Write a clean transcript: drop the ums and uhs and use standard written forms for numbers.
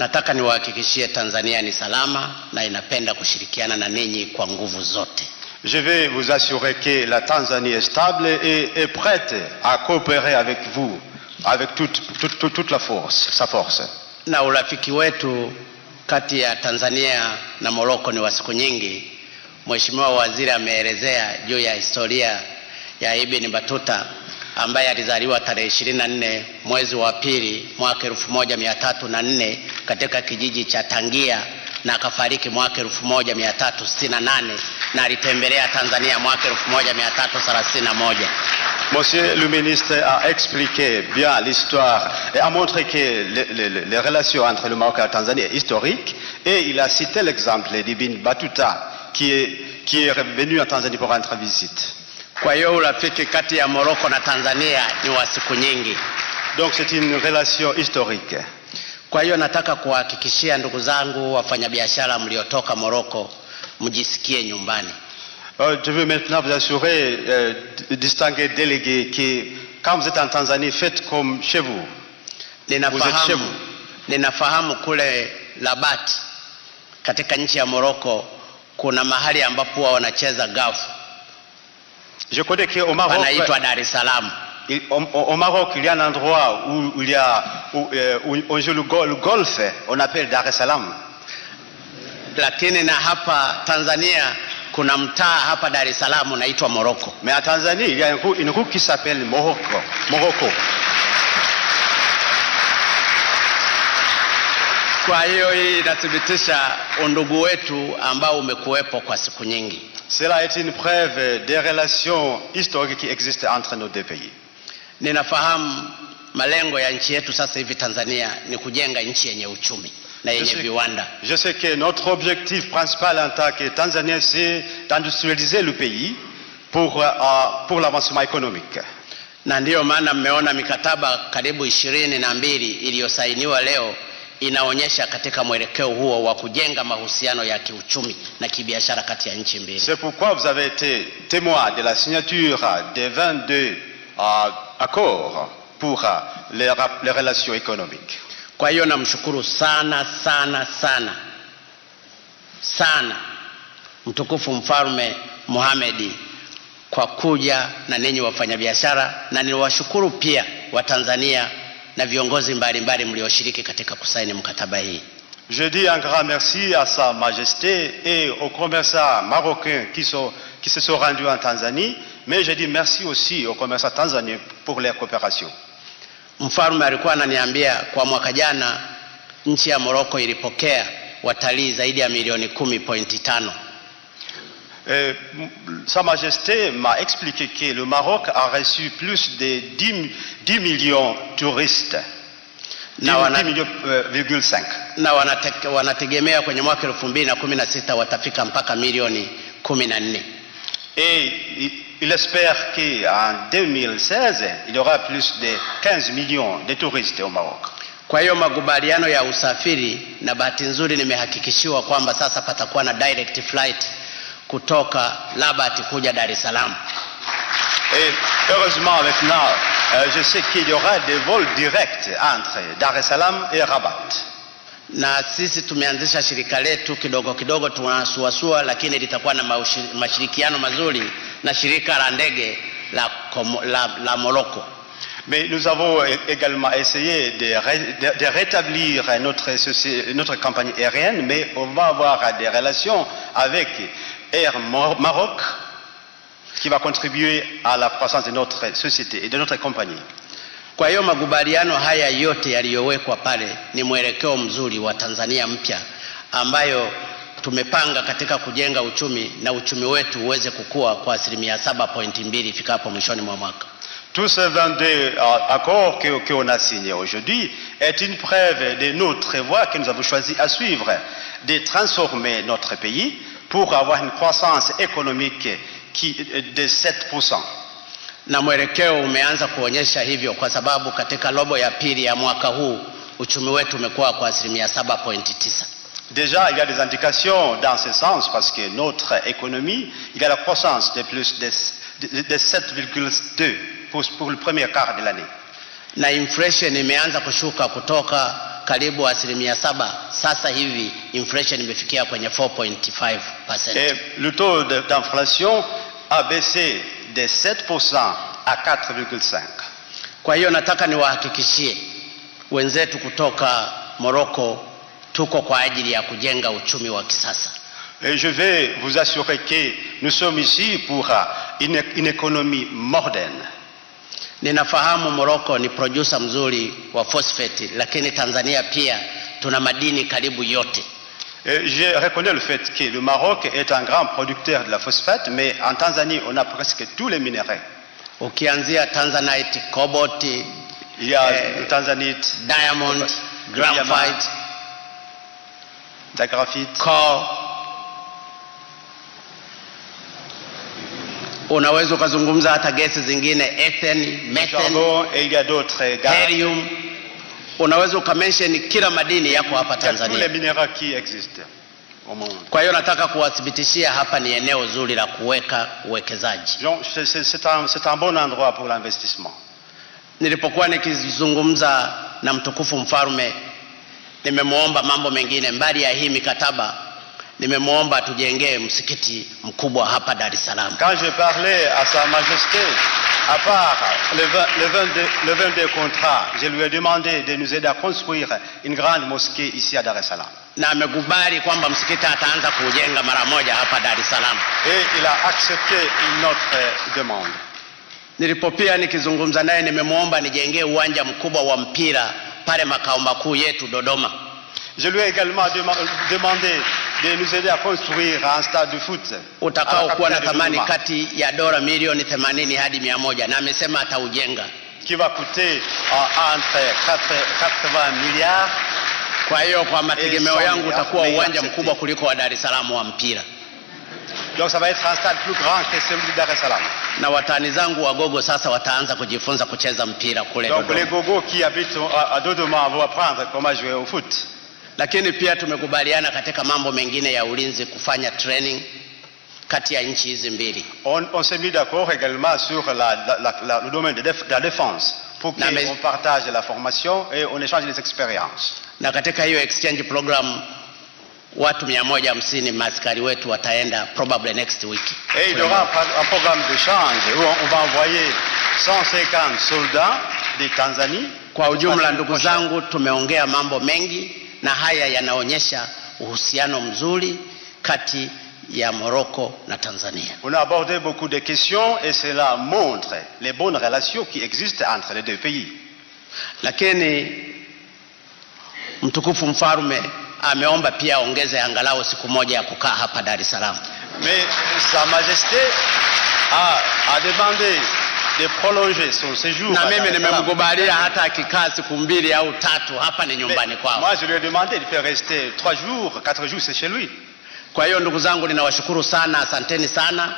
Nataka niwahakikishie Tanzania ni salama na inapenda kushirikiana na ninyi kwa nguvu zote. Je vais vous assurer que la Tanzanie est stable et est prête à coopérer avec vous, avec toute la force, sa force. Na urafiki wetu kati ya Tanzania na Morocco ni wa siku nyingi. Mheshimiwa Waziri ameelezea juu ya historia ya Ibn Battuta ambaye alizaliwa tarehe 24 mwezi wa pili mwaka 1304 katika kijiji cha Tangia na akafariki mwaka 1368 na alitembelea Tanzania mwaka 1331. Monsieur le ministre a expliqué bien l'histoire et a montré que les relations entre le Maroc et la Tanzanie est historique, et il a cité l'exemple d'Ibn Battuta qui est venu en Tanzanie pour rendre visite. Kwa hiyo urafiki kati ya Morocco na Tanzania ni wa siku nyingi. Donc c'est une relation historique. Kwa hiyo nataka kuhakikishia ndugu zangu wafanyabiashara mliotoka Morocco mjisikie nyumbani. Je veux maintenant vous assurer, distingués délégués, que quand vous êtes en Tanzanie, faites comme chez vous. Vous êtes chez vous. Ninafahamu kule Rabat katika nchi ya Morocco kuna mahali ambapo wanacheza golf. Je connais qu'au Maroc, au Maroc, il y a un endroit où on joue le golf, on appelle Dar es Salaam. Lakini na hapa Tanzania kuna mtaa hapa Dar es Salaam unaitwa Morocco. Mais en Tanzanie, il y a une rue qui s'appelle Morocco. Kwa hiyo hii inathibitisha undugu wetu ambao umekuwepo kwa siku nyingi. Cela est une preuve des relations historiques qui existent entre nos deux pays. Ninafahamu malengo ya nchi yetu sasa hivi Tanzania ni kujenga nchi yenye uchumi na yenye viwanda. Je sais que notre objectif principal en tant que Tanzanien, c'est d'industrialiser le pays pour l'avancement économique. Na ndio maana mmeona mikataba karibu 22 iliyosainiwa leo inaonyesha katika mwelekeo huo wa kujenga mahusiano ya kiuchumi na kibiashara kati ya nchi mbili. C'est pourquoi vous avez été témoin de la signature des 22 accords pour les relations économiques. Kwa hiyo namshukuru sana mtukufu Mfalme Mohamed kwa kuja na ninyi wafanyabiashara, na niwashukuru pia wa Tanzania na viongozi mbalimbali mlioshiriki katika kusaini mkataba hii. Je dis un grand merci à Sa Majesté et aux commerçants marocains qui se sont rendus en Tanzanie, mais je dis merci aussi aux commerçants tanzaniens pour leur coopération. Mfalme alikuwa ananiambia kwa mwaka jana nchi ya Morocco ilipokea watalii zaidi ya milioni 10.5. Sa Majesté m'a expliqué que le Maroc a reçu plus de 10 millions de touristes. 10,5 millions. Na wanategemea kwenye mwaka 2016 watafika mpaka milioni 14. Et il espère qu'en 2016, il y aura plus de 15 millions de touristes au Maroc. Kwa hiyo makubaliano ya usafiri, na bahati nzuri nimehakikishiwa kwamba sasa patakuwa na direct flight kutoka Rabat kuja Dar es Salaam. Et heureusement maintenant, je sais qu'il y aura des vols directs entre Dar es Salaam et Rabat. Na sisi tumeanzisha shirika letu kidogo tunasuasua, lakini litakuwa na mashirikiano mazuri na shirika la ndege la Morocco. Mais nous avons également essayé de rétablir notre compagnie aérienne, mais on va avoir des relations avec Air Maroc qui va contribuer à la croissance de notre société et de notre compagnie. Kwa hiyo makubaliano haya yote yaliyowekwa pale ni mwelekeo mzuri wa Tanzania mpya ambayo tumepanga katika kujenga uchumi na uchumi wetu uweze kukua kwa 7.2 ifikapo mwishoni mwa mwaka. Tous ces 22 accords qu'on a signés aujourd'hui est une preuve de notre voie que nous avons choisi à suivre, de transformer notre pays pour avoir une croissance économique de 7%. Na mwelekeo umeanza kuonyesha hivyo kwa sababu katika robo ya pili ya mwaka huu uchumi wetu umekuwa kwa 7.9. Déjà, il y a des indications dans ce sens parce que notre économie, il y a la croissance de plus de 7,2% pour le premier quart de l'année. Na inflation imeanza kushuka kutoka karibu 7%. Sasa hivi inflation imefikia kwenye 4.5%. Et le taux d'inflation a baissé de 7% à 4,5%. Kwa hiyo nataka niwahakikishie wenzetu kutoka Morocco tuko kwa ajili ya kujenga uchumi wa kisasa. Et je vais vous assurer que nous sommes ici pour une économie moderne. Ninafahamu Morocco ni producer mzuri wa phosphate, lakini Tanzania pia tuna madini karibu yote. Je reconnais le fait que le Maroc est un grand producteur de la phosphate, mais en Tanzanie, on a presque tous les minéraux. Ukianzia Tanzanite, cobalt, Il y a le tanzanite, diamond, graphite, la graphite, coal. Unaweza ukazungumza hata gesi zingine, ethane, methane, charbon, et il y a d'autres gaz. helium. Unaweza ukamention kila madini yako hapa Il y a tous les Tanzania. minéraux qui existent au monde. Kwa hiyo nataka kuwathibitishia hapa ni eneo zuri la kuweka uwekezaji. Donc c'est un bon endroit pour l'investissement. Nilipokuwa nikizungumza na mtukufu mfalme, nimemuomba mambo mengine mbali ya hii mikataba. Nimemuomba tujengee msikiti mkubwa hapa Dar es Salaam. Quand je parlais à Sa Majesté, à part le 22 contrat, je lui ai demandé de nous aider à construire une grande mosquée ici à Dar es Salaam. Na amekubali kwamba msikiti ataanza kujenga mara moja hapa Dar es Salaam. Et il a accepté notre demande. Nilipopia nikizungumza naye nimemuomba nijengee uwanja mkubwa wa mpira pale makao makuu yetu Dodoma. Je lui ai également demandé de nous aider à construire un stade de foot. Utakao kuwa na thamani kati ya dola milioni 80 hadi 100, na amesema ataujenga. Qui va coûter entre 80 milliards. Kwa hiyo kwa mategemeo yangu utakuwa uwanja mkubwa kuliko wa Dar es Salaam wa mpira. Donc ça va être un stade plus grand que celui de Dar es Salaam. Na watani zangu wagogo sasa wataanza kujifunza kucheza mpira kule Donc Dodoma. les gogos qui habitent à Dodoma vont apprendre comment jouer au foot. Lakini pia tumekubaliana katika mambo mengine ya ulinzi kufanya training kati ya nchi hizi mbili. On s'est mis d'accord également sur le domaine de la défense pour qu'on partage la formation et on échange les expériences. Na katika hiyo exchange program watu 150 maaskari wetu wataenda probably next week. Et il y aura un programme d'échange où on va envoyer 150 soldats de Tanzanie. Kwa ujumla ndugu zangu, tumeongea mambo mengi na haya yanaonyesha uhusiano mzuri kati ya Morocco na Tanzania. On a abordé beaucoup de questions et cela montre les bonnes relations qui existent entre les deux pays. Lakini mtukufu mfalme ameomba pia ongeze angalau siku moja ya kukaa hapa Dar es Salaam. Mais Sa Majesté a demandé de prolonger son séjour. Na mimi nimemkubalia hata akikaa siku 2 au 3 hapa ni nyumbani kwao. Moi je lui ai demandé de faire rester 3 jours, 4 jours c'est chez lui. Kwa hiyo ndugu zangu ninawashukuru sana, asanteni sana.